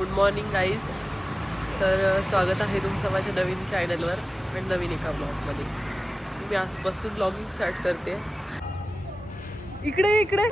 Good morning guys तर स्वागत आहे तुमचं माझ्या नवीन चॅनलवर आणि नवीन एका ब्लॉगमध्ये मी आजपासून ब्लॉगिंग स्टार्ट करते. इकडे इकडे.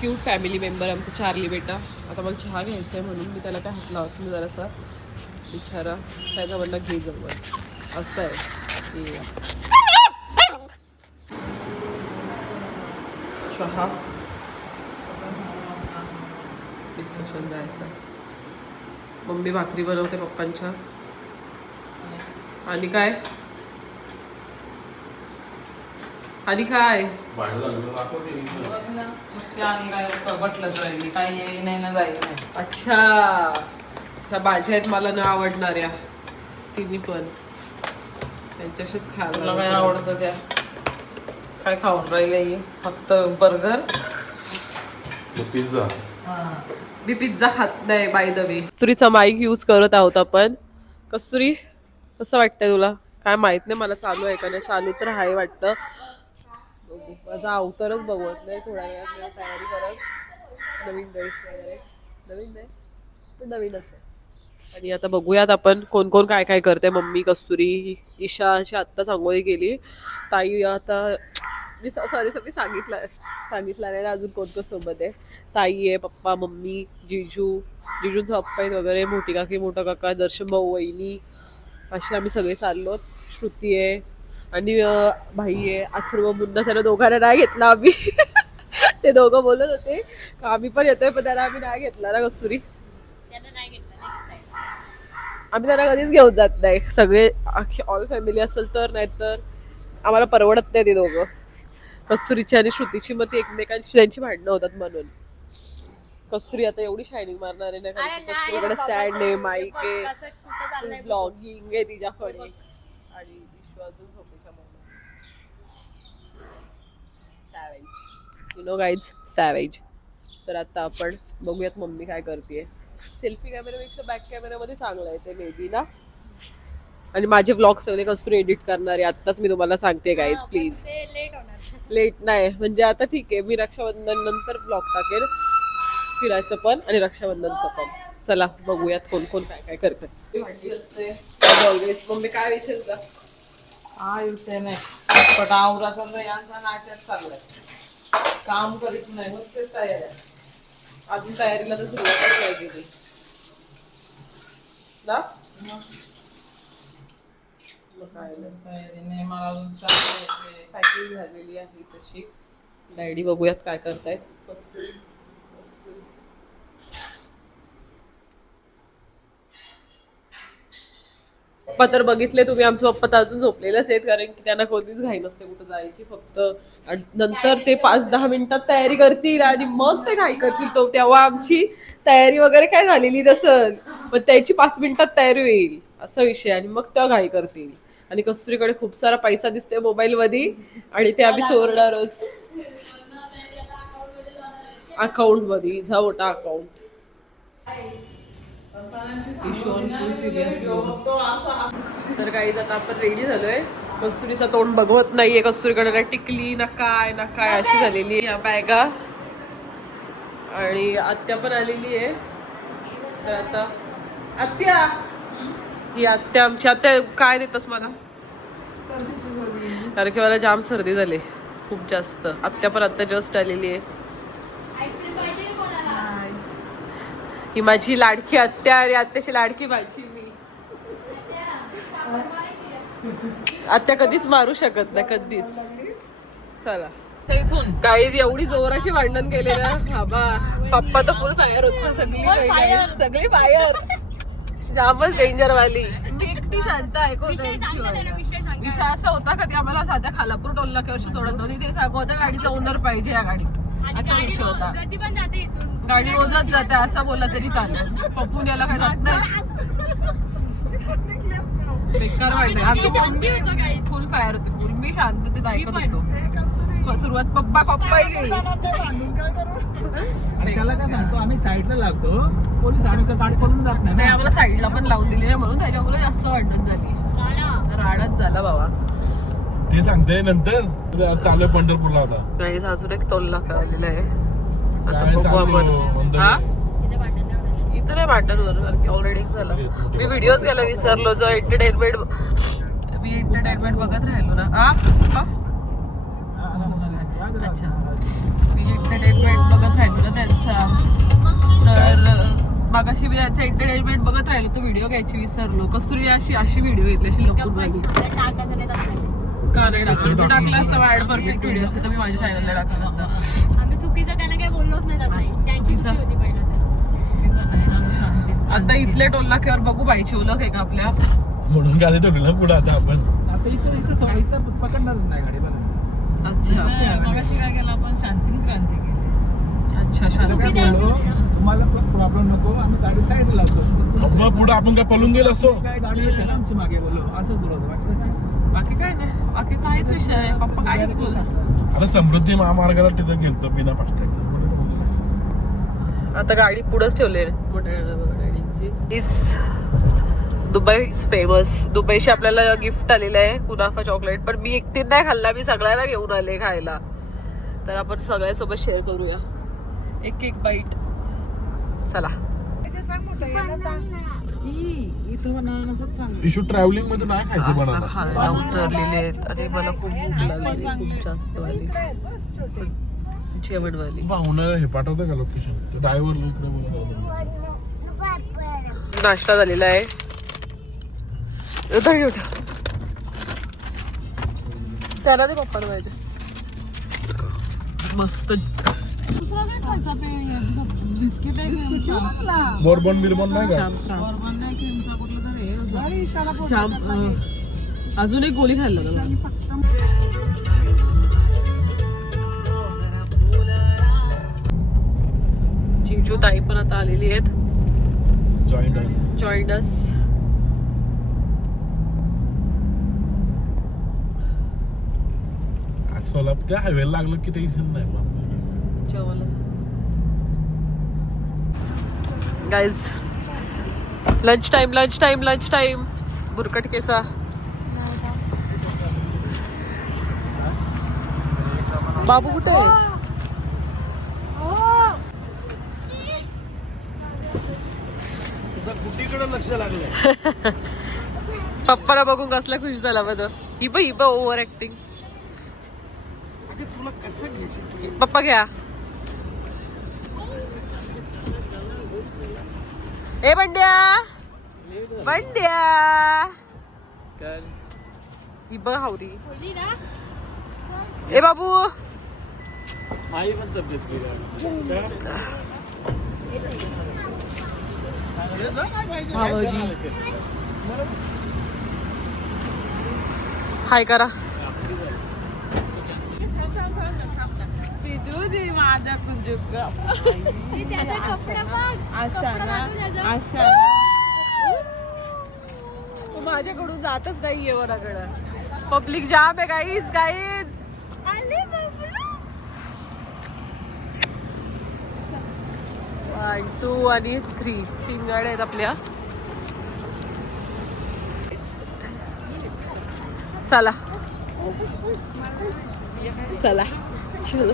क्यूट फॅमिली मेंबर आमचा चार्ली बेटा. आता मला चहा घ्यायचा आहे म्हणून मी त्याला काय हात लावत मी जरासा बिचारा त्याचा म्हणलं घे जवळ असं आहे. चहा. डिस्कशन जायचं मम्मी भाकरी बनवते पप्पांच्या. आणि काय आणि काय नुसती आणि काय बटलच राहिली काही येई नाही ना जाई नाही अच्छा. त्या भाज्या आहेत मला न आवडणाऱ्या. तिन्ही पण. त्यांच्याशीच तुला काय खायला आवडतं त्या? काय खाऊन राहिले फक्त बर्गर? पिझ्झा मी पिझ्झा खात नाही बाय द वे कस्तुरीचा माईक यूज करत आहोत आपण. कस्तुरी कसं वाटतंय तुला? काय माहीत नाही मला चालू आहे का नाही. चालू तर आहे वाटतं. होती. माझा अवतारच बघवत नाही थोड्या वेळात मी तयारी करत. नवीन ड्रेस वगैरे. नवीन नाही पण नवीनच आहे. आणि आता बघूयात आपण कोण कोण काय काय करते. मम्मी कस्तुरी ईशाची आत्ताच आंघोळी केली. ताई आता मी सॉरी सगळी सांगितलं सांगितलं नाही अजून कोण कोण सोबत आहे. ताई आहे पप्पा मम्मी जिजू जिजूंचा पप्पा आहेत वगैरे मोठी काकी मोठा काका दर्शन भाऊ वहिनी असे आम्ही सगळे चाललो श्रुती आहे आणि भाई आहे अथर्व मुन्ना त्याला दोघांना नाही घेतला आम्ही. ते दोघं बोलत होते. आम्ही पण येतोय पण त्याला आम्ही नाही घेतला ना कस्तुरी. आम्ही त्यांना कधीच घेऊन जात नाही. सगळे अख्खी ऑल फॅमिली असेल तर नाहीतर आम्हाला परवडत नाही ते दोघं. कस्तुरीची आणि श्रुतीची मग ती एकमेकांशी त्यांची भांडणं होतात म्हणून. कस्तुरी आता एवढी शायनिंग मारणार आहे ना कस्तुरीकडे स्टँड आहे माईक आहे ब्लॉगिंग आहे तिच्याकडे आणि विश्व अजून झोपेच्या savage you know guys savage तर आता आपण बघूयात मम्मी काय करते सेल्फी कॅमेरापेक्षा बॅक कॅमेरामध्ये चांगलं आहे ते मे बी ना. आणि माझे ब्लॉग सगळे कस्तुरी एडिट करणार आहे आत्ताच मी तुम्हाला सांगते गाईज प्लीज लेट नाही म्हणजे आता ठीक आहे मी रक्षाबंधन नंतर ब्लॉग टाकेल. फिरायचं पण आणि रक्षाबंधनचं पण. चला बघूयात कोण कोण काय काय करतं ऑलवेज मम्मी काय विचारता? हा विषय नाही. पण आवरा चाललं यांचा नाट्यात चाललाय. काम करीत नाही नुसतेच तयार आहे. अजून तयारीला तर सुरुवातच नाही केली ना? मग तयारी नाही मला अजून. पॅकिंग झालेली आहे तशी. डायडी बघूयात काय करतायत. कस्तुरी पप्पा तर बघितले तुम्ही आमचे पप्पा तर अजून झोपलेलेच आहेत कारण की त्यांना कोणतीच घाई नसते कुठं जायची फक्त. नंतर ते पाच दहा मिनिटात तयारी करतील आणि मग ते घाई करतील. तो तेव्हा आमची तयारी वगैरे काय झालेली नसल पण त्याची पाच मिनिटात तयारी होईल असा विषय. आणि मग तेव्हा घाई करतील. आणि कस्तुरीकडे खूप सारा पैसा दिसते मोबाईल मध्ये आणि ते आम्ही चोरणारच अकाउंटमध्ये हिचा मोठा अकाउंट तर काही आता आपण रेडी झालोय. कस्तुरीचा तोंड बघवत नाहीये कस्तुरीकडे ना टिकली ना काय ना काय अशी झालेली आहे. ह्या बॅगा आणि आत्या पण आलेली आहे. तर आता आत्या! ही आत्या आमची. आत्या काय देतस मला? कारण की मला जाम सर्दी झाली. खूप जास्त. आत्या पण आत्ता जस्ट आलेली आहे. ही माझी लाडकी आत्या आणि आत्याची लाडकी माझी मी. आत्या कधीच मारू शकत नाही कधीच. चला. इथून काहीच एवढी जोराची भांडण केले ना बाबा पप्पा तर फुल फायर होत सगळी. सगळी फायर जामच डेंजर वाली. मी एकटी शांत ऐकून विषय असा होता का ते आम्हाला साध्या खालापूर टोलला की वर्ष सोडत नव्हती ते गोदा गाडीचा ओनर पाहिजे या गाडीत. असा विषय होता. कधी पण जाते इथून. गाडी रोजच जाते असं बोलला तरी चालेल. पप्पून याला काय जात नाही. बेकार वाटलं. आमचं शांती होतं काही. फुल फायर होते. फुल मी शांततेत ऐकत होतो. सुरुवात पप्पा पप्पाही गेली आणि त्याला काय सांगतो आम्ही साईडला लागतो. पोलीस आम्ही तर गाडी जात नाही. आम्हाला साईडला पण लावून दिली नाही म्हणून त्याच्यामुळे जास्त वाटत झाली. राडा. राडाच झाला बाबा. ते सांगते नंतर. चालू आहे पंढरपूरला आता. काही अजून एक टोल नाका आलेला आहे? हा इथे वाटत नाही ऑलरेडी झालं. मी व्हिडिओज गेला विसरलो जो एंटरटेनमेंट मी एंटरटेनमेंट बघत राहिलो ना. हा. अच्छा. मी एंटरटेनमेंट बघत राहिलो ना त्यांचा. तर मगाशी मी त्यांचा एंटरटेनमेंट बघत राहिलो तो व्हिडिओ घ्यायची विसरलो. कस्तुरी अशी अशी व्हिडिओ घेतली अशी लपून माझी मला टाकायचं नाही तसं. का नाही टाकलं असता ऍड परफेक्ट व्हिडिओ असते तर मी माझ्या चॅनलला टाकला असता. आम्ही चुकीचं त्यांना काही बोललोच नाही तसं त्यांची. चुकी होती पहिला आता इथले टोल नाक्यावर बघू पाहिजे ओळख आहे का आपल्या? म्हणून गाडी ठेवली ना पुढे आता आपण. आता इथं इथं सव- इथं पकडणारच नाही गाडी बघा. अच्छा. मगाशी काय केलं आपण? शांती क्रांती केली. अच्छा शांत चुकी द्यायची ना. तुम्हाला प्रॉब्लेम नको आम्ही गाडी साईडला लावतो. मग पुढे आपण काय पळून गेलो असतो? काय गाडी येते ना आमची मागे बोललो. असं बोलत वाटलं काय? बाकी काय नाही. बाकी काहीच विषय नाही. पप्पा काहीच बोलला आता समृद्धी महामार्गाला तिथं गेलतो बिना फास्टॅगचं आता गाडी पुढंच ठेवले गाडीची इज दुबई इज फेमस दुबईशी आपल्याला गिफ्ट आलेलं आहे कुनाफा चॉकलेट पण मी एकटी नाही खाल्ला मी सगळ्यांना घेऊन आले खायला. तर आपण सगळ्यांसोबत शेअर करूया. एक एक बाईट चला. इशू ट्रॅव्हलिंगमध्ये नाही खायचं असं पण खायला उतरलेले आहेत. आणि मला खूप भूक लागली खूप जास्त वाली जेवणवाली हे पाठवतं का लोकेशन ड्रायव्हर इकडे बोलत. नाश्ता झालेला आहे. उठा त्याला दे पप्पाला मस्त. बोरबन बिरबन नाही का? जाम अजून एक गोळी खायला लागला. जिजू ताई पण आता आलेली आहेत. जॉईंट अस सोलापूर त्या हायवेला लागलं की टेन्शन नाही मग जेवायला. Guys lunch time lunch time lunch time बुरकट केसा. बाबू कुठे पप्पाला बघून कसला खुश झाला बघ. ही बघ ही बघ ओव्हर ऍक्टिंग पप्पा घ्या. ए बंड्या. बंड्या. ही बघ हावरी. ए बाबू. भावाजी हाय करा. घालून यायचं. तू माझ्याकडून जातच नाहीये कोणाकडं पब्लिक जाम आहे गाईज गाईज. वन टू आणि थ्री तीन गाड्या आहेत आपल्या. चला. चला. चलो.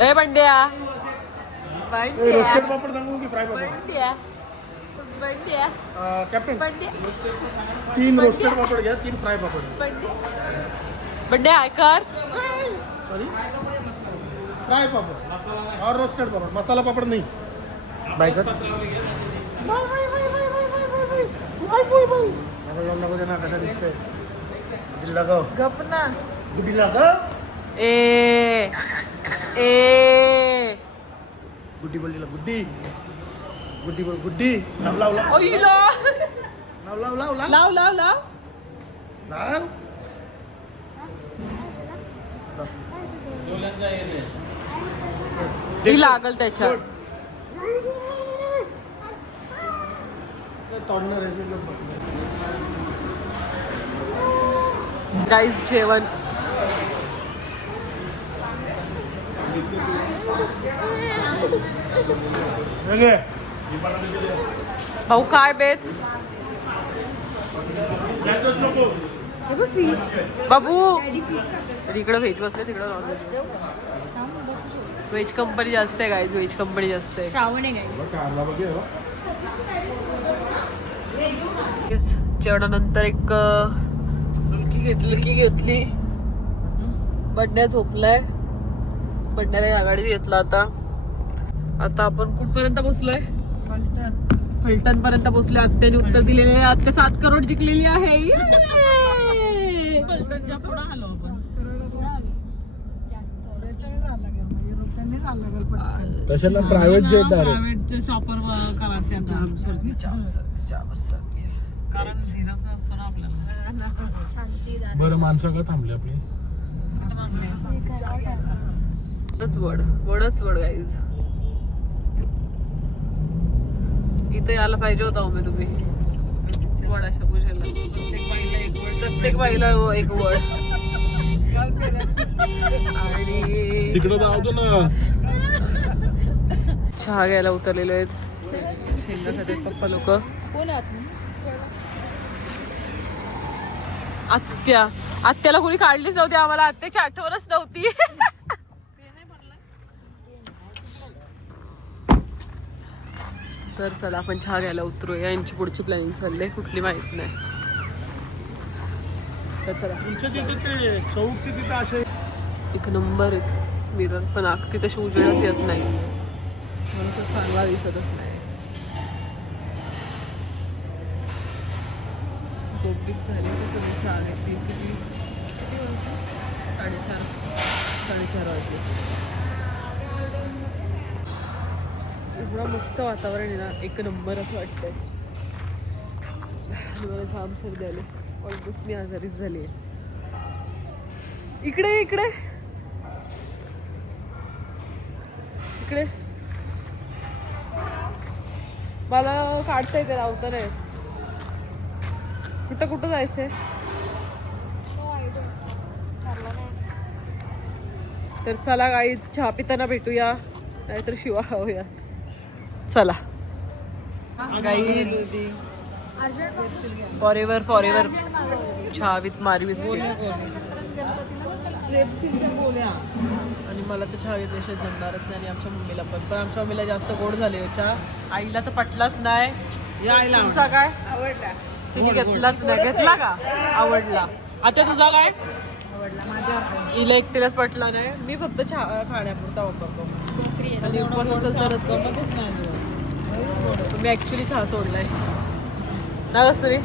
ए बंड्या. बंड्या. बंड्या. बंड्या. कॅप्टन. बंड्या. तीन रोस्टेड पापड घ्या तीन फ्राय पापड. बंड्या. कर. सॉरी फ्राय पापड़. और रोस्टेड पापड़. मसाला पापड़ नहीं. बैगन bye bye bye bye bye bye bye bye. Bye bye bye. नको जाऊ नको देना कसं दिसतंय. गुड्डी लगाव गप ना. गुड्डी लगाव ए ए. गुड्डी बोलली गुड्डी गुड्डी बोल गुड्डी लाव लाव लाव. ओईला लाव लाव लाव लाव. लाव लाव लाव. लाव. ती लागल आहे गाईज जेवण. भाऊ काय बेत? बाबू. इकडं व्हेज बसले तिकडं नॉनव्हेज व्हेज कंपनी जास्त आहे गाईज व्हेज कंपनी जास्त आहे. श्रावण जेवणानंतर एक मुलगी घेतली मुलगी घेतली. बंड्या झोपलाय. या गाडीत घेतला आता. आता आपण कुठपर्यंत पोहोचलोय? फलटण पर्यंत पोहोचले आत्याने उत्तर दिलेले आहे. आत्या सात करोड जिंकलेली आहे! पलटणच्या पुढं आलो. तशाला प्रायव्हेट जेट आहे प्रायव्हेटचे शॉपर करायचे कारण धीरच नसतो ना आपल्याला. शांती बरं माणसं का थांबली आपली. वडच वड वडच वड गाईज इथे यायला पाहिजे होता मी तुम्ही. वडाच्या पूजेला. प्रत्येक बाईला एक वर्ष प्रत्येक बाईला एक वड. आणि तिकडं जाऊ ना. चहा घ्यायला उतरलेले आहेत. शेंगासाठी पप्पा लोक. आत्या. आत्याला कोणी काढलीच नव्हती आम्हाला. आत्याची आठवणच नव्हती. तर चला आपण चहा घ्यायला उतरूया. यांची पुढची प्लॅनिंग चालली कुठली माहीत नाही. तर चला. तिथे तिथे एक नंबर आहेत. मिरर पण अगदी तशी उजेडच येत नाही. मला तर चांगला दिसतच नाही. झोपीत झाली तर सगळी छान आहे. ती किती किती वाजले साडेचार साडेचार वाजले. एवढं मस्त वातावरण आहे ना. एक नंबर असं वाटतंय. आणि मला जाम सर्दी आली. ऑलमोस्ट मी आजारीच झाली आहे. इकडे इकडे. इकडे. मला काढता येते लावता नाही कुठं कुठं जायचंय? तर चला गाईच चहा पिताना भेटूया नाहीतर शिवा खाऊया चला. Guys forever forever चहा विथ बिस्किट आणि मला तर चहा घेतल्याशिवाय जमणारच नाही आणि आमच्या मम्मीला पण. पण आमच्या मम्मीला जास्त गोड झाले हो चहा. आईला तर पटलाच नाही. यायला तुमचा काय? आवडला. तिने घेतलाच नाही. घेतला का? आवडला. आता तुझा काय? हिला एकटीलाच पटला नाही. मी फक्त चहा खाण्यापुरता वापरतो. आणि उपवास असेल तरच गमतच नाही मी ऍक्च्युली चहा सोडलाय. ना कसुरी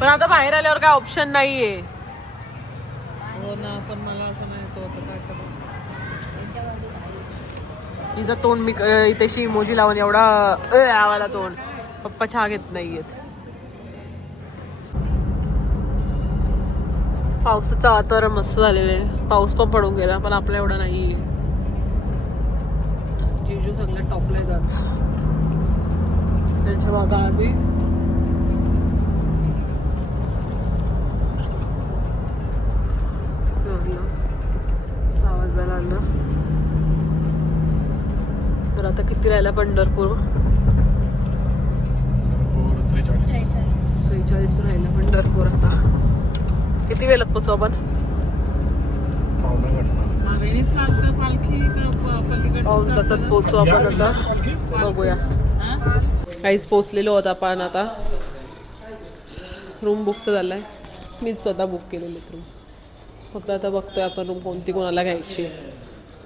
पण आता बाहेर आल्यावर काय ऑप्शन नाहीये. हो ना पण मला असं नाही होतं काय करू? हिचं तोंड मी इथेशी इमोजी लावून एवढा अं, आवाला तोंड. पप्पा चहा घेत नाहीयेत. पावसाचं वातावरण मस्त झालेलं आहे. पाऊस पण पडून गेला पण आपला एवढा नाही जिजू सगळ्या टॉपला जात त्यांच्या मागं आम्ही आता किती राहिला? पंढरपूर. त्रेचाळीस. राहिला पंढरपूर आता. किती वेळात पोचू आपण पाऊन तासात? पोचू आपण आता. बघूया? काहीच पोचलेलो होता आपण आता. रूम बुकचं झालंय. मीच स्वतः बुक केलेले रूम फक्त आता बघतोय आपण रूम कोणती कोणाला घ्यायची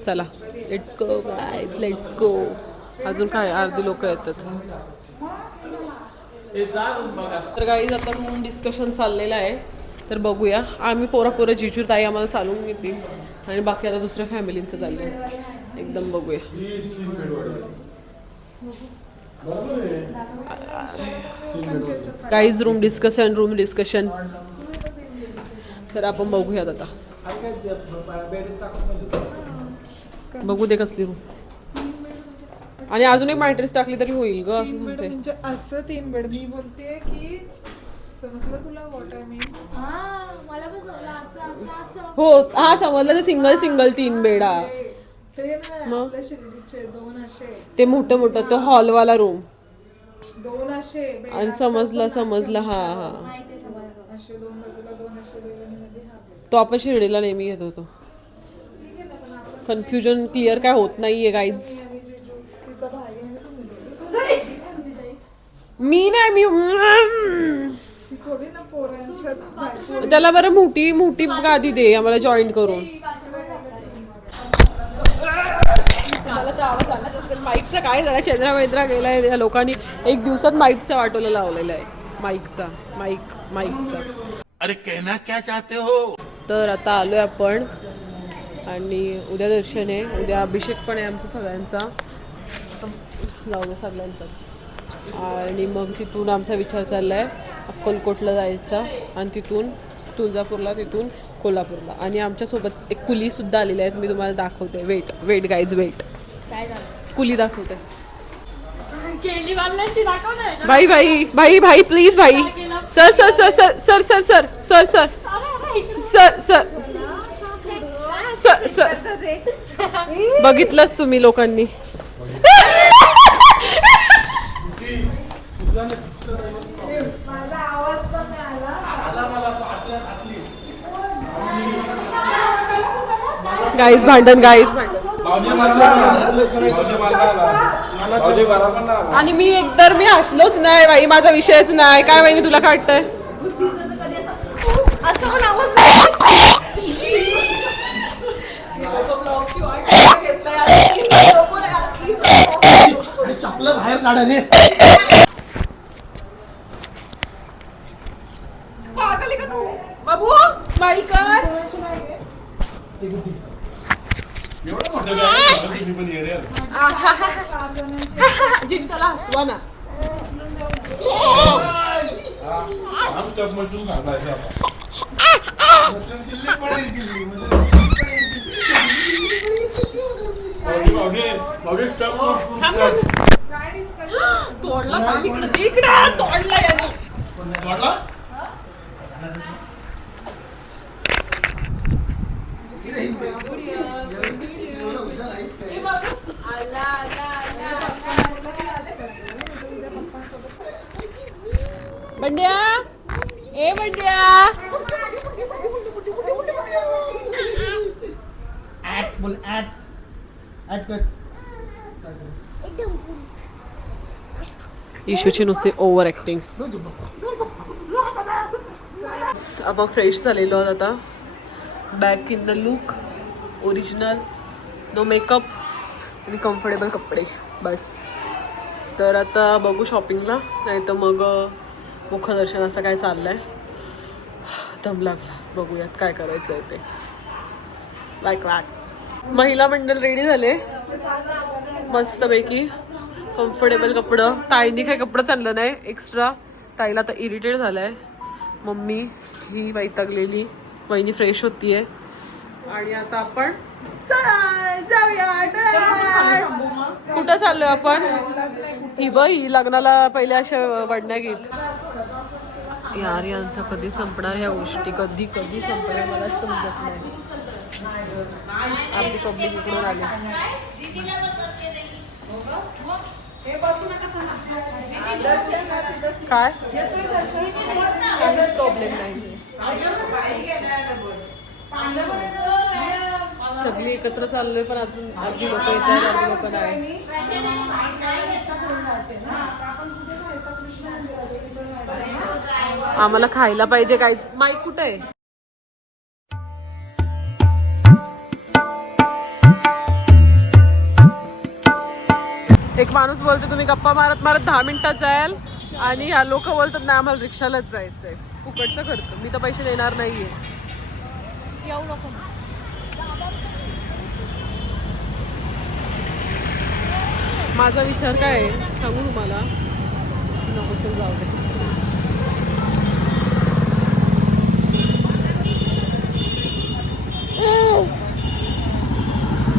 चला. Let's go guys let's go अजून काय? अर्धी लोक येतात. तर गाईज आता रूम डिस्कशन चाललेलं आहे. तर बघूया. आम्ही पोरा पोरं जिजूर ताई आम्हाला चालवून घेतील. आणि बाकी आता दुसऱ्या फॅमिलींचं चाललंय. एकदम बघूया. Guys room discussion room discussion तर आपण बघूयात आता. बघू दे कसली रूम आणि अजून एक मॅट्रेस टाकली तरी होईल ग असं म्हणते. म्हणजे असं तीन बेड. मी बोलते की समजलं तुला वॉट आय मीन हा मला पण समजलं. असं असं असं. हो हा समजलं तर सिंगल सिंगल तीन बेडा ते नाही मग? आपल्या शिर्डीचे दोन असे. ते मोठं मोठं तो हॉलवाला रूम दोन असे आणि असतात समजलं समजलं हा हा. माहिती समजलं. असे दोन बाजूला दोन असे मध्ये हा. bed. तो आपण शिर्डीला नेहमी येत होतो. कन्फ्युजन क्लिअर काय होत नाहीये गाईज. मी नाही मी त्याला बरं मोठी मोठी गादी दे आम्हाला जॉईन करून. माईकचा काय झाला चंद्रा मैत्रा गेलाय या लोकांनी एक दिवसात माईकचा वाटोला लावलेला आहे. माईकचा माईक माईकचा अरे कहना क्या चाहते हो? तर आता आलोय आपण आणि उद्या दर्शन आहे उद्या अभिषेक पण आहे आमचा सगळ्यांचा लावलं सगळ्यांचाच आणि मग तिथून आमचा विचार चालला आहे अक्कलकोटला जायचा आणि तिथून तुळजापूरला तिथून कोल्हापूरला आणि आमच्यासोबत एक कुलीसुद्धा आलेले आहेत मी तुम्हाला दाखवते वेट वेट गाईज वेट काय कुली दाखवते भाई भाई भाई भाई प्लीज भाई sir sir sir sir sir sir sir sir sir sir sir sir बघितलंच तुम्ही लोकांनी. गाईज भांडण गाईज भांडण. आणि मी एकतर मी हसलोच नाही बाई माझा विषयच नाही. काय माहिती तुला काय वाटतंय? असं? पण आवाज चपलं बाहेर काढा रे. बाबू एवढं मोठं तुम्ही पण त्याला हसवा ना. आम स्टफ मशरूम आपण भाऊजी भाऊजी भाऊजी स्टफ मशरूम तोडला थांब इकडे दे इकडे तोडला याने वाटला बंड्या ए बंड्या ऍट बोल ऍट ऍट कर इशूची नुसती ओव्हर ॲक्टिंग आपण फ्रेश झालेलो आहोत आता. Back in the look original no makeup आणि कम्फर्टेबल कपडे. बस. तर आता बघू शॉपिंगला नाही तर मग मुखदर्शन असं काय चाललं आहे दम लागला. बघूयात काय करायचं आहे ते. लाईक वॅट महिला मंडळ रेडी झाले? मस्तपैकी. कम्फर्टेबल कपडं. ताईने काही कपडं चाललं नाही. एक्स्ट्रा ताईला आता इरिटेट झालंय. मम्मी ही वैतागलेली. वहिनी फ्रेश होतीये. आणि आता आपण कुठं चाललोय आपण? ही बघ लग्नाला पहिले अशा वडण्या घेत. यार यांचं कधी संपणार ह्या गोष्टी? कधी कधी संपणार मला समजत नाही. आपली पब्लिक इकडून आली. काय? काहीच प्रॉब्लेम नाही. सगळी एकत्र चाललोय पण अजून अर्धी लोक येत आहेत अर्धी लोक नाही. आम्हाला खायला पाहिजे काहीच माईक कुठे आहे? एक माणूस बोलतो तुम्ही गप्पा मारत मारत दहा मिनिटात जाल आणि ह्या लोक बोलतात नाही आम्हाला रिक्षालाच जायचंय. फुकटचा खर्च. मी तर पैसे देणार नाहीये. माझा विचार काय आहे? सांगू तुम्हाला? नको चल जाऊ दे.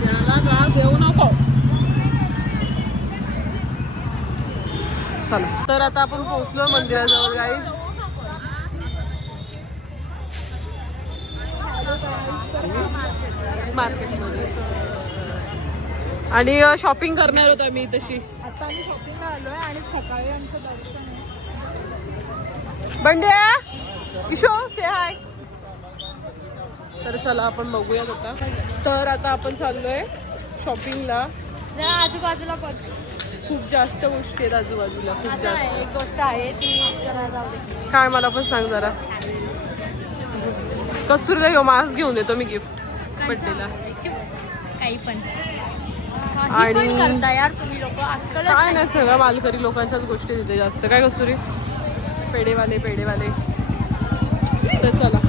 त्याला गाळ देऊ नको. चला. तर आता आपण पोहोचलो मंदिराजवळ गाईज मार्केटमध्ये. आणि शॉपिंग करणार होतो आम्ही तशी. आता आम्ही शॉपिंगला आलोय आणि सकाळी आमचं दर्शन आहे. बंड्या! किशो से हाय तर चला आपण बघूयात आता. तर आता आपण चाललोय शॉपिंगला आजूबाजूला बघ. खूप जास्त गोष्टी आहेत आजूबाजूला खूप जास्त. एक गोष्ट आहे ती जरा जाऊ दे. काय मला पण सांग जरा. कस्तुरीला ह्यो मास्क घेऊन देतो मी गिफ्ट बड्डेला काही पण. आणि- आणि पण करता यार तुम्ही लोक. आजकाल काय नाही सगळं मालकरी लोकांच्याच गोष्टी तिथे जास्त. काय कस्तुरी? पेडेवाले पेडेवाले तर चला.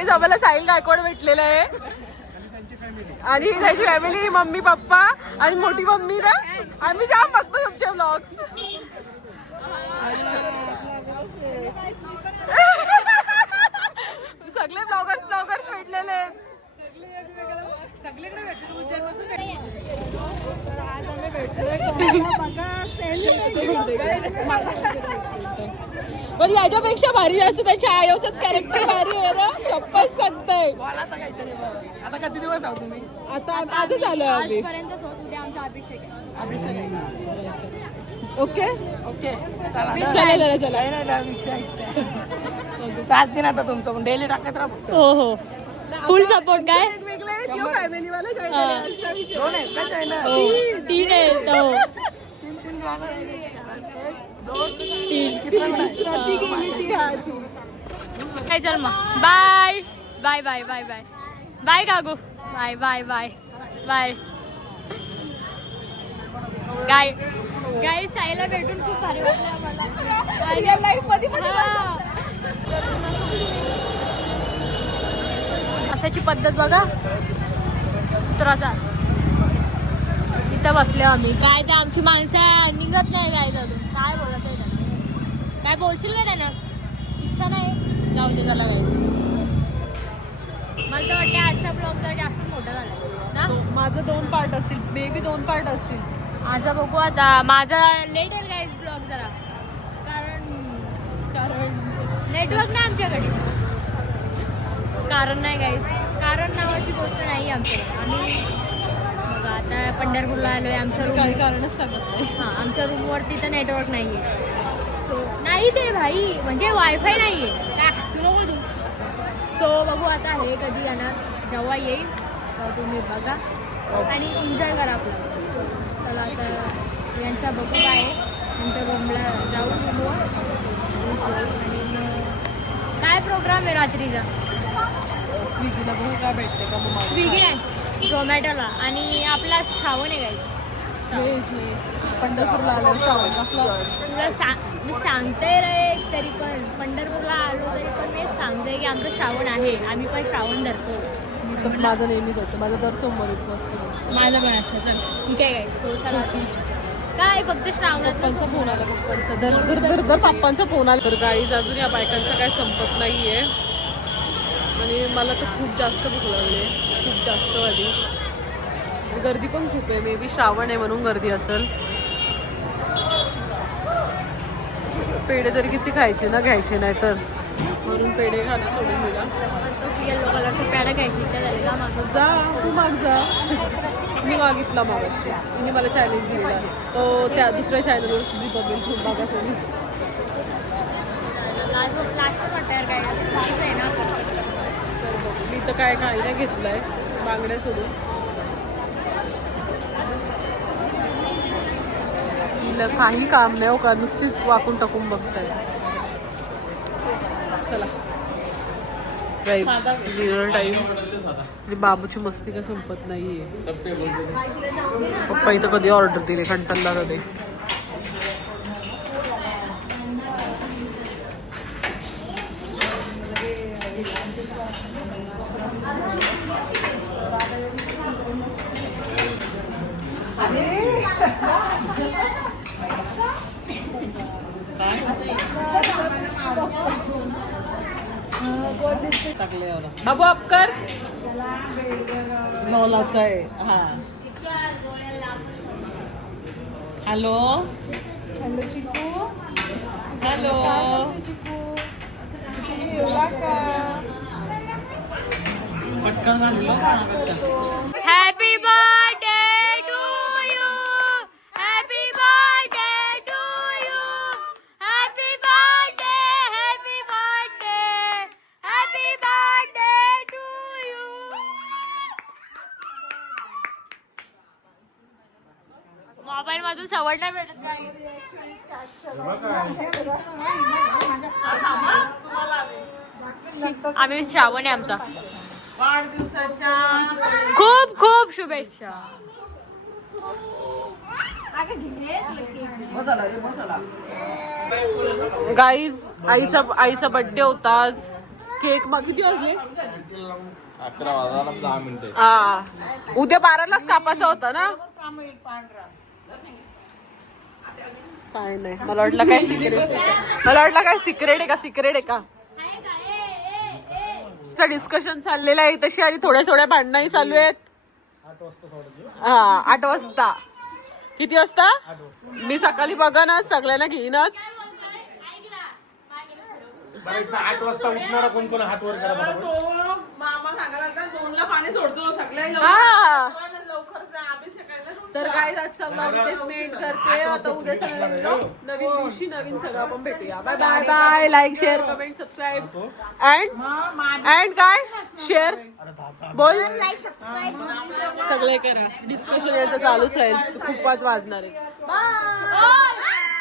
गाईज आम्हाला साहिल गायकवाड भेटलेलं आहे. आणि त्याची फॅमिली मम्मी पप्पा आणि मोठी मम्मी ना आम्ही जाम बघतो तुमचे ब्लॉग्स सगळे ब्लॉगर्स ब्लॉगर्स भेटलेले आहेत. पण याच्यापेक्षा भारी असं त्याच्या आयोच कॅरेक्टर भारी आहे ना? शपथ सांगताय. आता किती दिवस आहो तुम्ही? आता आजच आलो आम्ही. पर्यंत होत उद्या आमचा अभिषेक आहे. ओके? ओके. चला चला. चला. साथ दिन आता तुमचं डेली टाकत राहा हो हो. फुल सपोर्ट काय? हा. तीन हो ती हा. काय चल मग bye. Bye bye bye bye. Bye काकू. Bye bye bye. बाय. काय काय साईला भेटून खूप भारी वाटलं आम्हाला. लाईफमध्ये असाची पद्धत बघा. उतराचा. इथं बसले आम्ही. काय ते आमची माणसं निघत नाही काय अजून. काय बोलायचं आहे? काय बोलशील का त्यांना? इच्छा नाही. जाऊ दे त्याला गायची मला तर वाटतं आजचा ब्लॉग जरा जास्त मोठा झाला ना? माझं दोन पार्ट असतील. मे बी दोन पार्ट असतील. माझा बघू आता. माझा लेट येईल गाईज ब्लॉग जरा. कारण कारण नेटवर्क नाही आमच्याकडे. कारण नाही गाईज कारण नावाची गोष्ट नाही आमच्याकडे आम्ही बघा आता पंढरपूरला आलो आहे आमच्या काही रूम कारणच सांगत नाही. हां आमच्या रूमवरती तर नेटवर्क नाही आहे सो नाही ते भाई. म्हणजे वायफाय नाही आहे काय हसू नको तू सो बघू आता हे कधी येणार. जेव्हा येईल तुम्ही बघा. आणि एन्जॉय करा आपलं. चला आता यांचा बघू काय आहे. नंतर रूमला जाऊ रूमवर आणि काय प्रोग्राम आहे रात्रीचा? स्विगीला बघू काय भेटते का मग. स्विगी नाही झोमॅटोला आणि आपला श्रावण आहे गाई व्हेज व्हेज पंढरपूरला आलं श्रावण कसला? तुला सांग मी सांगते रे तरी पण. पंढरपूरला आलो तरी पण मी सांगते की आमचं श्रावण आहे. आम्ही पण श्रावण धरतो. तर माझं नेहमीच असतं. माझं दर सोमवार उपवास केला माझं पण असं चल. ठीक आहे तो चला. काय फक्त श्रावणात? पप्पांचा फोन आला पप्पांचा. दर दर दर दर पप्पांचा फोन आला. तर गाईज अजून या बायकांचा काय संपत नाहीये. आणि मला तर खूप जास्त भूक लागली. खूप जास्त वाली. गर्दी पण खूप आहे. मे बी श्रावण आहे म्हणून गर्दी असेल. पेढे तरी किती खायचे ना घ्यायचे नाही तर. म्हणून पेढे खाणं सोडून दिला. येल्लो कलरचं पॅडा घ्यायची का मागं जा तू माग जा. मी मागितला मागाशी. तिने मला चॅलेंज दिलेला तो त्या दुसऱ्या चॅनलवर सुद्धा बघेल. खूप वाटायर काय आहे काय काही नाही घेतलंय? बांगड्या सोडून. काही काम नाही हो का? नुसतीच वाकून टाकून बघताय. चला. डिनर टाइम आणि बाबूची मस्ती काय संपत नाहीये. पप्पा इथं कधी ऑर्डर दिली? कंटनला कधी? बाबू अपकर नवलाचा आहे. हा. हॅलो? हॅलो चिकू. हॅलो? पटकन घाललो आम्ही श्रावण आहे आमचा. वाढदिवसाच्या खूप खूप शुभेच्छा. गाईज आईचा आईचा बर्थडे होता आज. केक मग किती वाजले? अकरा वाजायला दहा मिनिटं. हा. उद्या बारालाच कापाचा होता ना? काय नाही. मला वाटलं काय सिक्रेट मला वाटलं काय सिक्रेट आहे का? सिक्रेट आहे का? डिस्कशन चाललेलं आहे तशी आणि थोड्या थोड्या भांडणंही चालू आहेत. हा आठ वाजता. किती वाजता? मी सकाळी बघा सगळ्यांना घेईनच. बरं इथं आठ वाजता उठणारा कोण कोण हात वर करा मामा सांगायला लागला, दोनला पाणी सोडतो सगळ्या हा लवकर तर काय आजचा ब्लॉग इथेच मेंट करते आता उद्याचा नवीन vlog, नवीन दिवशी नवीन सगळं आपण भेटूया. Bye bye bye like share comment subscribe and and काय शेअर बोल. सगळे करा. डिस्कशन याचं चालूच राहील खूपच वाजणार आहे. बाय